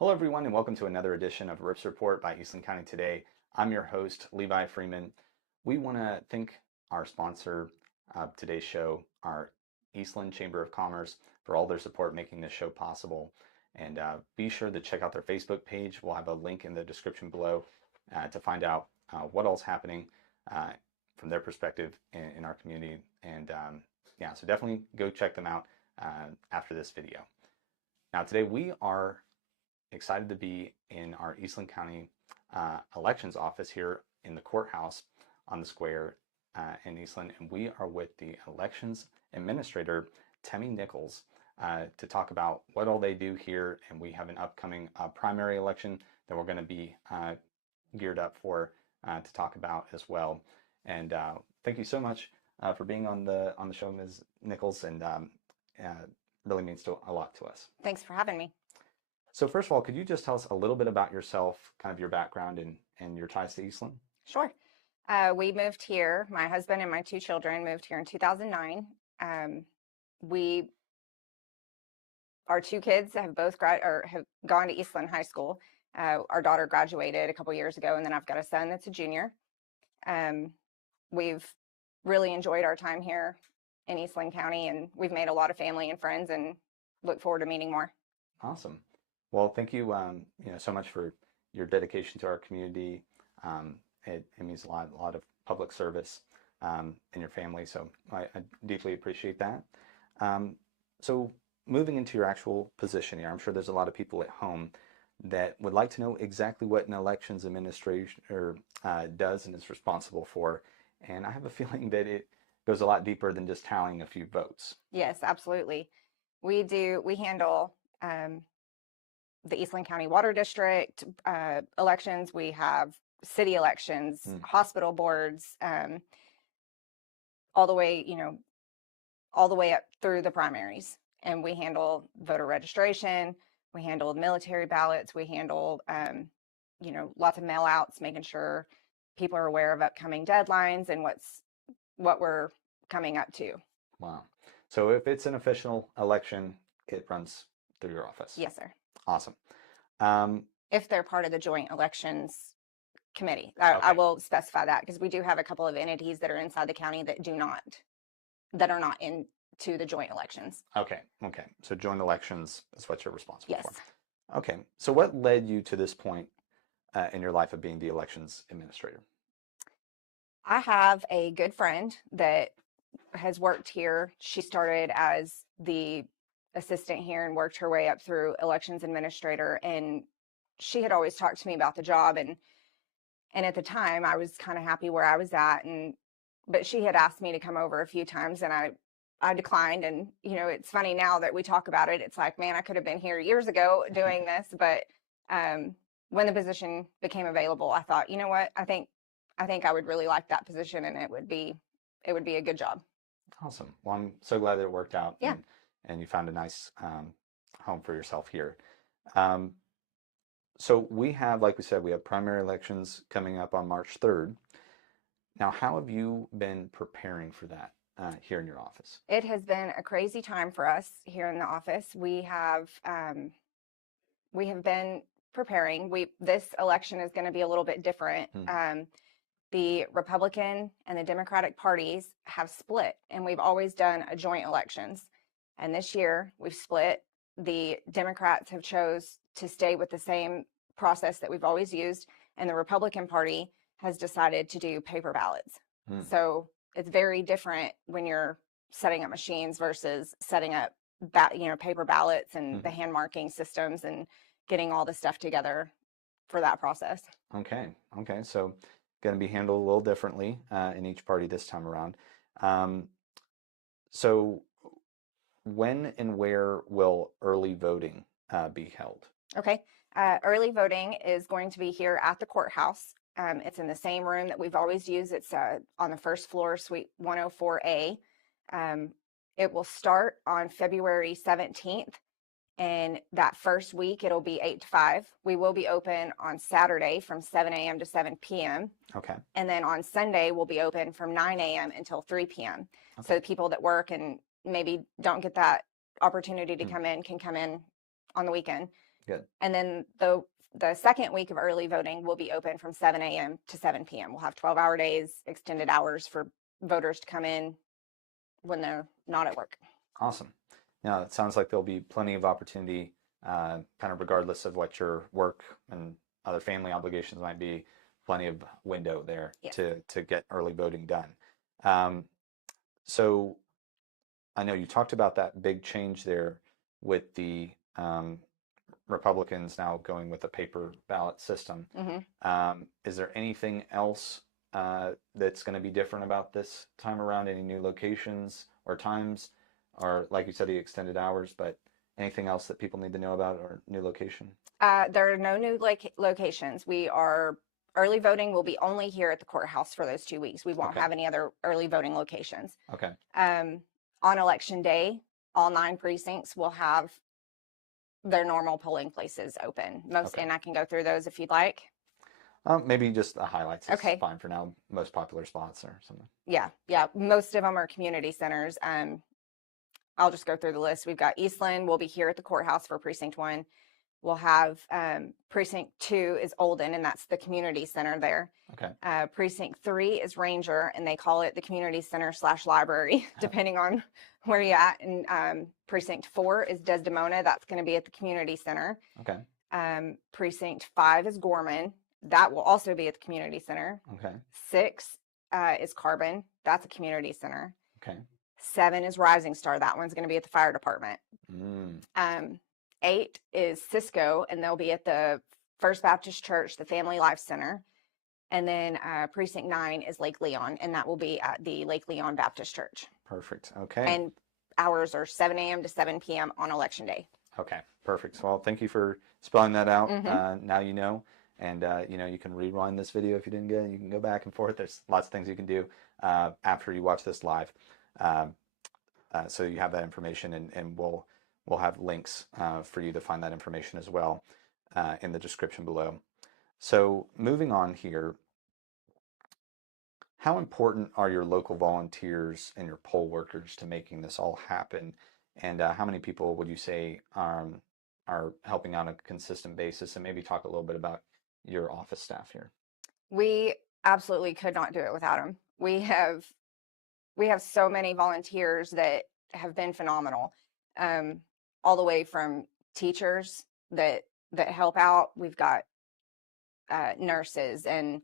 Hello everyone and welcome to another edition of Rips Report by Eastland County Today. I'm your host, Levi Freeman. We want to thank our sponsor of today's show, our Eastland Chamber of Commerce, for all their support making this show possible. And be sure to check out their Facebook page. We'll have a link in the description below to find out what all's happening from their perspective in our community. And yeah, so definitely go check them out after this video. Now today we are excited to be in our Eastland County Elections office here in the courthouse on the square in Eastland, and we are with the Elections Administrator, Temi Nichols, to talk about what all they do here, and we have an upcoming primary election that we're going to be geared up for to talk about as well. And thank you so much for being on the show, Ms. Nichols, and really means a lot to us. Thanks for having me. So first of all, could you just tell us a little bit about yourself, kind of your background and your ties to Eastland? Sure. We moved here. My husband and my two children moved here in 2009. Our two kids have both have gone to Eastland High School. Our daughter graduated a couple years ago, and then I've got a son that's a junior. We've really enjoyed our time here in Eastland County, and we've made a lot of family and friends, and look forward to meeting more. Awesome. Well, thank you, so much for your dedication to our community. It means a lot of public service in your family, so I deeply appreciate that. So moving into your actual position here, I'm sure there's a lot of people at home that would like to know exactly what an elections administrator does and is responsible for. And I have a feeling that it goes a lot deeper than just tallying a few votes. Yes, absolutely. We handle the Eastland County Water District elections. We have city elections, hospital boards, all the way up through the primaries. And we handle voter registration. We handle military ballots. We handle, lots of mail outs, making sure people are aware of upcoming deadlines and what we're coming up to. Wow. So if it's an official election, it runs through your office? Yes, sir. Awesome. If they're part of the joint elections committee, Okay. I will specify that, because we do have a couple of entities that are inside the county that are not into the joint elections. Okay. So joint elections is what you're responsible Yes. for. Okay. So what led you to this point in your life of being the elections administrator? I have a good friend that has worked here. She started as the assistant here and worked her way up through elections administrator, and she had always talked to me about the job, and at the time I was kind of happy where I was at, but she had asked me to come over a few times, and I declined. And it's funny now that we talk about it, it's like, man, I could have been here years ago doing this. But when the position became available, I thought, you know what, I think I would really like that position, and it would be a good job. Awesome. Well, I'm so glad that it worked out. Yeah. And you found a nice home for yourself here. So we have, like we said, we have primary elections coming up on March 3rd. Now, how have you been preparing for that here in your office? It has been a crazy time for us here in the office. We have been preparing. This election is going to be a little bit different. The Republican and the Democratic parties have split, and we've always done a joint elections. And this year we've split. The Democrats have chose to stay with the same process that we've always used, and the Republican Party has decided to do paper ballots. So it's very different when you're setting up machines versus setting up paper ballots and the hand marking systems and getting all the stuff together for that process. Okay. So going to be handled a little differently in each party this time around. So when and where will early voting be held? Okay. Early voting is going to be here at the courthouse. It's in the same room that we've always used. It's on the first floor, suite 104A. It will start on February 17th. And that first week, it'll be 8 to 5. We will be open on Saturday from 7 a.m. to 7 p.m. Okay. And then on Sunday, we'll be open from 9 a.m. until 3 p.m. Okay. So the people that work and maybe don't get that opportunity to come in can come in on the weekend. Good. And then the second week of early voting will be open from 7 a.m. to 7 p.m. We'll have 12-hour days, extended hours for voters to come in when they're not at work. Awesome. Now, it sounds like there'll be plenty of opportunity, kind of regardless of what your work and other family obligations might be, plenty of window there Yes. to get early voting done. So I know you talked about that big change there with the Republicans now going with a paper ballot system. Is there anything else that's going to be different about this time around? Any new locations or times, or like you said, the extended hours, but anything else that people need to know about or new location? There are no new locations. Early voting will be only here at the courthouse for those 2 weeks. We won't have any other early voting locations. Okay. On election day, all 9 precincts will have their normal polling places open. And I can go through those if you'd like. Maybe just the highlights is Okay. fine for now. Most popular spots or something. Yeah. Most of them are community centers. I'll just go through the list. We've got Eastland. We'll be here at the courthouse for precinct 1. We'll have precinct 2 is Olden, and that's the community center there. Okay. Precinct 3 is Ranger, and they call it the community center / library, depending on where you're at. And precinct 4 is Desdemona. That's going to be at the community center. Okay. Precinct 5 is Gorman. That will also be at the community center. Okay. 6 is Carbon. That's a community center. Okay. 7 is Rising Star. That one's going to be at the fire department. 8 is Cisco, and they'll be at the First Baptist Church, the Family Life Center. And then precinct 9 is Lake Leon, and that will be at the Lake Leon Baptist Church. Perfect. Okay. And hours are 7 a.m. to 7 p.m. on election day. Okay. Perfect. Well, thank you for spelling that out. Now you know. And, you can rewind this video if you didn't get it. You can go back and forth. There's lots of things you can do after you watch this live. So you have that information, and we'll have links for you to find that information as well in the description below. So moving on here, how important are your local volunteers and your poll workers to making this all happen? And how many people would you say are helping on a consistent basis? And maybe talk a little bit about your office staff here. We absolutely could not do it without them. We have so many volunteers that have been phenomenal, all the way from teachers that help out. We've got nurses and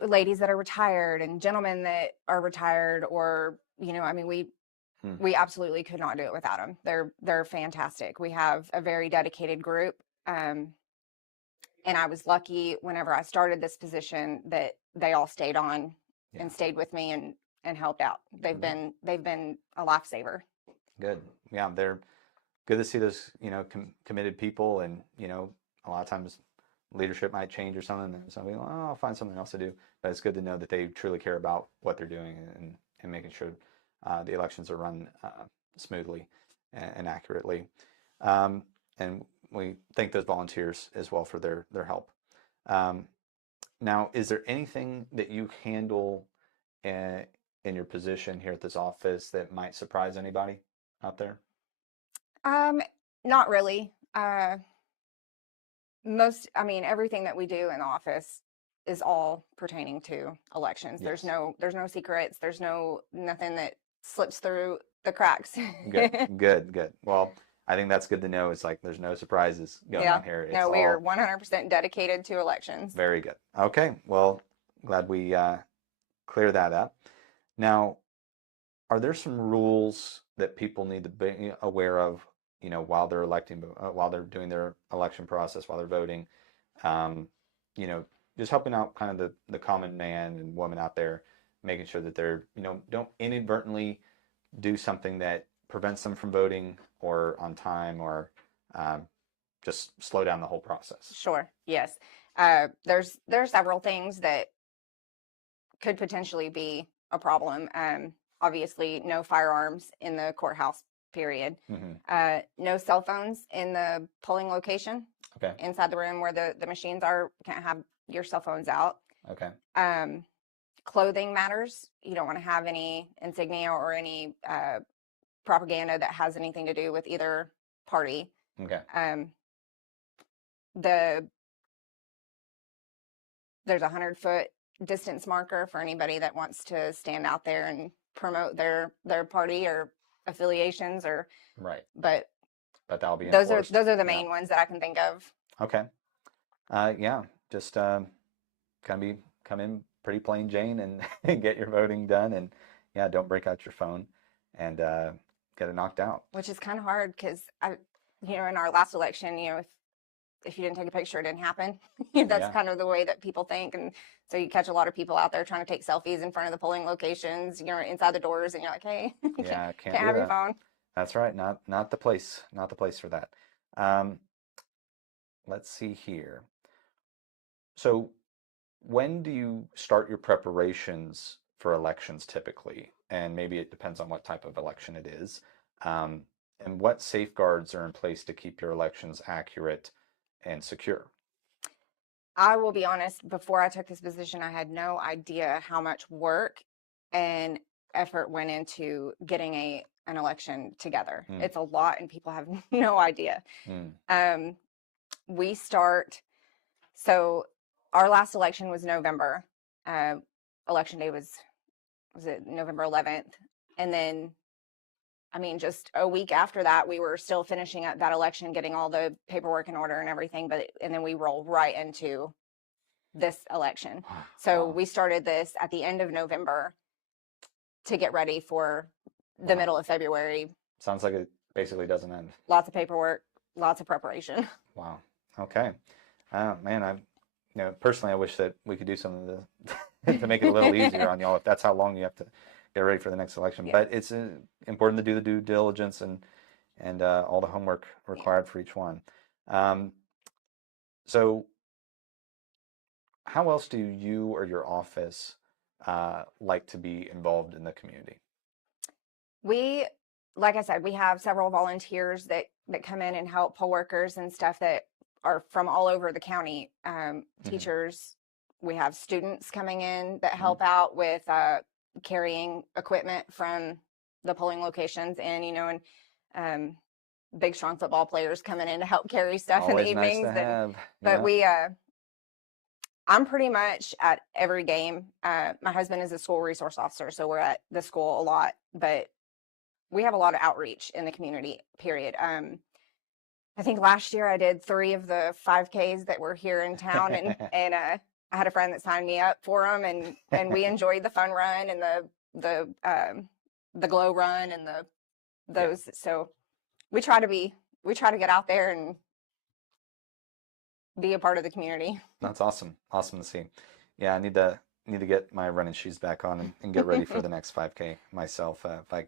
ladies that are retired and gentlemen that are retired, or we absolutely could not do it without them. They're fantastic. We have a very dedicated group. And I was lucky whenever I started this position that they all stayed on and stayed with me and helped out. They've been a lifesaver. Good. Yeah, they're good to see those, committed people, and, a lot of times leadership might change or something, and somebody, I'll find something else to do. But it's good to know that they truly care about what they're doing and making sure the elections are run smoothly and accurately. And we thank those volunteers as well for their help. Now, is there anything that you handle in your position here at this office that might surprise anybody out there? Not really. Everything that we do in the office is all pertaining to elections. Yes. There's no secrets. There's nothing that slips through the cracks. Good. Well, I think that's good to know. It's like there's no surprises going on here. No, we are 100% dedicated to elections. Very good. Okay. Well, glad we clear that up. Now, are there some rules that people need to be aware of, while they're electing, while they're doing their election process, while they're voting? Just helping out kind of the common man and woman out there, making sure that they're, don't inadvertently do something that prevents them from voting or on time, or just slow down the whole process. Sure. Yes. There's several things that could potentially be a problem. Obviously, no firearms in the courthouse, period. No cell phones in the polling location. Okay. Inside the room where the machines are, can't have your cell phones out. Okay. Clothing matters. You don't want to have any insignia or any propaganda that has anything to do with either party. Okay. there's a 100-foot distance marker for anybody that wants to stand out there and promote their party or affiliations Right. but that'll be those enforced. are the main ones that I can think of. Okay. Yeah, just come in pretty plain Jane and get your voting done, and yeah, don't break out your phone and get it knocked out. Which is kind of hard because in our last election, if you didn't take a picture, it didn't happen. That's kind of the way that people think, and so you catch a lot of people out there trying to take selfies in front of the polling locations, inside the doors, and you're like, hey, Yeah, can't have your phone. That's right. Not the place for that. Let's see here. So when do you start your preparations for elections typically? And maybe it depends on what type of election it is. And what safeguards are in place to keep your elections accurate and secure? I will be honest, before I took this position, I had no idea how much work and effort went into getting an election together. It's a lot, and people have no idea. We start, so our last election was November. Election day was it November 11th? And then, just a week after that, we were still finishing up that election, getting all the paperwork in order and everything. And then we roll right into this election. So we started this at the end of November to get ready for the middle of February. Sounds like it basically doesn't end. Lots of paperwork, lots of preparation. Wow. Okay. Man, personally, I wish that we could do something to make it a little easier on y'all if that's how long you have to get ready for the next election. Yeah. But it's important to do the due diligence and all the homework required for each one. So how else do you or your office like to be involved in the community? Like I said, we have several volunteers that come in and help, poll workers and stuff that are from all over the county. Teachers, we have students coming in that help out with carrying equipment from the polling locations, and big strong football players coming in to help carry stuff Always in the evenings. Nice to have. But I'm pretty much at every game. My husband is a school resource officer, so we're at the school a lot, but we have a lot of outreach in the community, period. I think last year I did 3 of the 5Ks that were here in town, and I had a friend that signed me up for them, and we enjoyed the fun run and the glow run and those. Yeah. So we try to get out there and be a part of the community. That's awesome. Awesome to see. Yeah, I need to get my running shoes back on and get ready for the next 5K myself. If I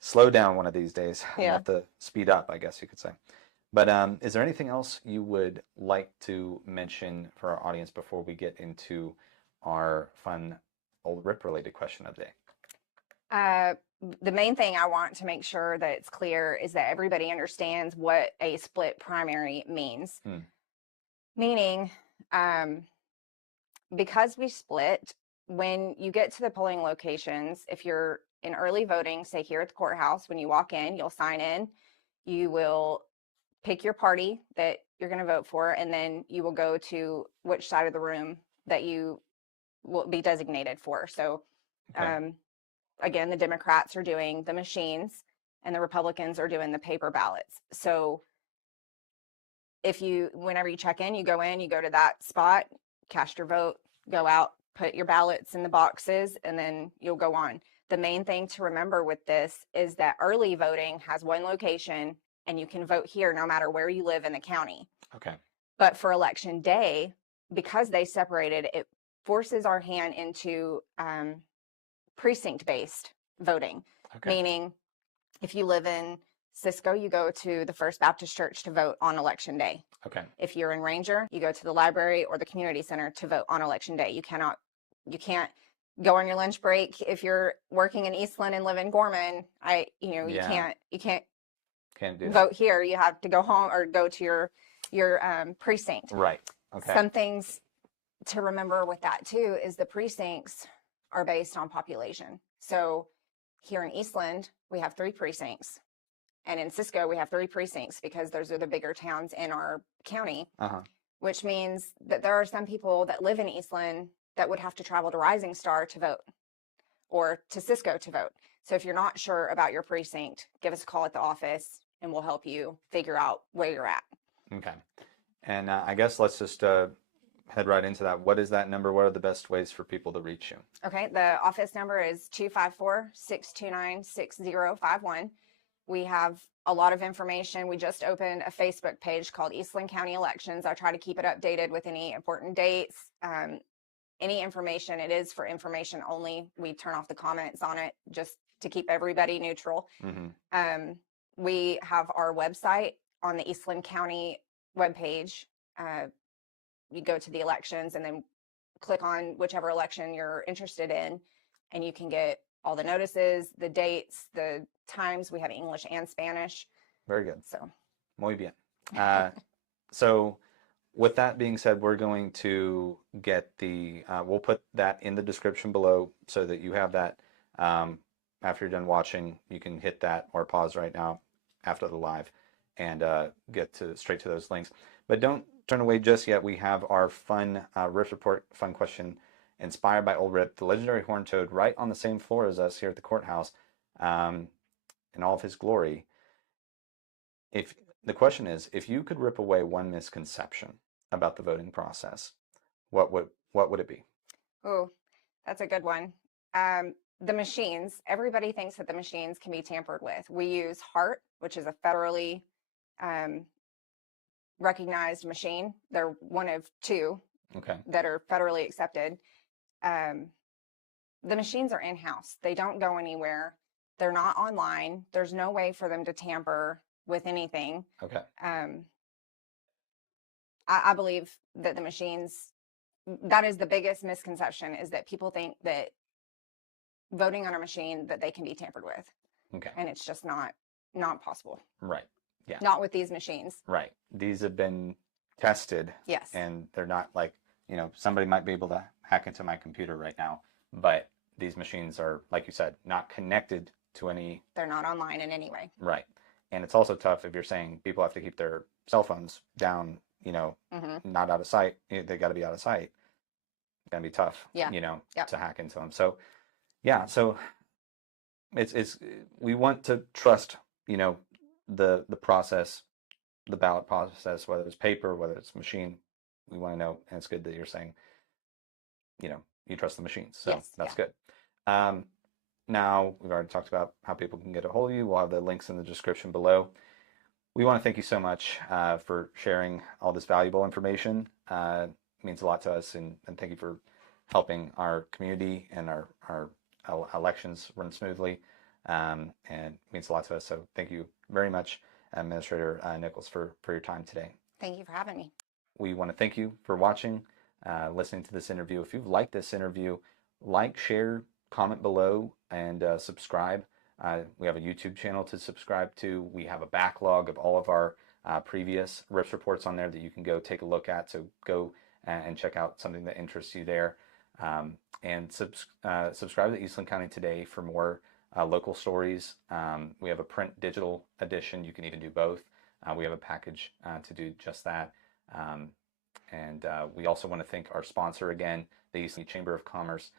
slow down one of these days, I'll have to speed up, I guess you could say. But is there anything else you would like to mention for our audience before we get into our fun old RIP related question of the day? The main thing I want to make sure that it's clear is that everybody understands what a split primary means. Meaning, because we split, when you get to the polling locations, if you're in early voting, say here at the courthouse, when you walk in, you'll sign in, you will pick your party that you're going to vote for, and then you will go to which side of the room that you will be designated for. So, again, the Democrats are doing the machines and the Republicans are doing the paper ballots. So whenever you check in, you go to that spot, cast your vote, go out, put your ballots in the boxes, and then you'll go on. The main thing to remember with this is that early voting has one location, and you can vote here no matter where you live in the county. Okay. But for election day, because they separated, it forces our hand into precinct-based voting. Okay. Meaning, if you live in Cisco, you go to the First Baptist Church to vote on election day. Okay. If you're in Ranger, you go to the library or the community center to vote on election day. You can't go on your lunch break if you're working in Eastland and live in Gorman. You can't do vote here. You have to go home or go to your precinct. Right. Okay. Some things to remember with that too is the precincts are based on population. So here in Eastland, we have 3 precincts. And in Cisco, we have 3 precincts because those are the bigger towns in our county. which means that there are some people that live in Eastland that would have to travel to Rising Star to vote or to Cisco to vote. So if you're not sure about your precinct, give us a call at the office and we'll help you figure out where you're at. Okay. And I guess let's just head right into that. What is that number? What are the best ways for people to reach you? Okay, the office number is 254-629-6051. We have a lot of information. We just opened a Facebook page called Eastland County Elections. I try to keep it updated with any important dates, any information. It is for information only. We turn off the comments on it just to keep everybody neutral. Mm-hmm. We have our website on the Eastland County webpage. You go to the elections and then click on whichever election you're interested in, and you can get all the notices, the dates, the times. We have English and Spanish. Very good. So, muy bien. So with that being said, we're going to get we'll put that in the description below so that you have that. After you're done watching, you can hit that or pause right now after the live and get straight to those links. But don't turn away just yet. We have our fun Rips Report fun question inspired by Old Rip, the legendary horned toad, right on the same floor as us here at the courthouse in all of his glory. If the question is, if you could rip away one misconception about the voting process, what would it be? oh, that's a good one. The machines, everybody thinks that the machines can be tampered with. We use HART, which is a federally recognized machine. They're one of two that are federally accepted. The machines are in-house. They don't go anywhere. They're not online. There's no way for them to tamper with anything. Okay. I believe that the machines, that is the biggest misconception, is that people think that voting on a machine that they can be tampered with. Okay. And it's just not possible. Right. Yeah. Not with these machines. Right. These have been tested. Yes. And they're not like, somebody might be able to hack into my computer right now, but these machines are, like you said, not connected to any. They're not online in any way. Right. And it's also tough if you're saying people have to keep their cell phones down, not out of sight. They got to be out of sight. It's going to be tough, to hack into them. So, yeah. So it's we want to trust, the process, the ballot process, whether it's paper, whether it's machine. We want to know, and it's good that you're saying, you trust the machines. So yes, that's good. Now, we've already talked about how people can get a hold of you. We'll have the links in the description below. We want to thank you so much for sharing all this valuable information. It means a lot to us, and thank you for helping our community and our elections run smoothly. And it means a lot to us. So thank you very much, Administrator Nichols, for your time today. Thank you for having me. We want to thank you for watching, listening to this interview. If you've liked this interview, like, share, comment below, and subscribe. We have a YouTube channel to subscribe to. We have a backlog of all of our previous RIPS reports on there that you can go take a look at. So go and check out something that interests you there. And subscribe to Eastland County Today for more local stories. We have a print digital edition. You can even do both. We have a package to do just that. And we also want to thank our sponsor again, the Eastland Chamber of Commerce,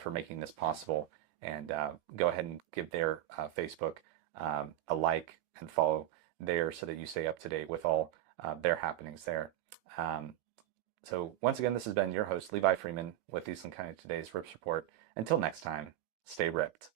for making this possible. And go ahead and give their Facebook a like and follow there so that you stay up to date with all their happenings there. So once again, this has been your host, Levi Freeman, with Eastland County Today's RIPS Report. Until next time, stay ripped.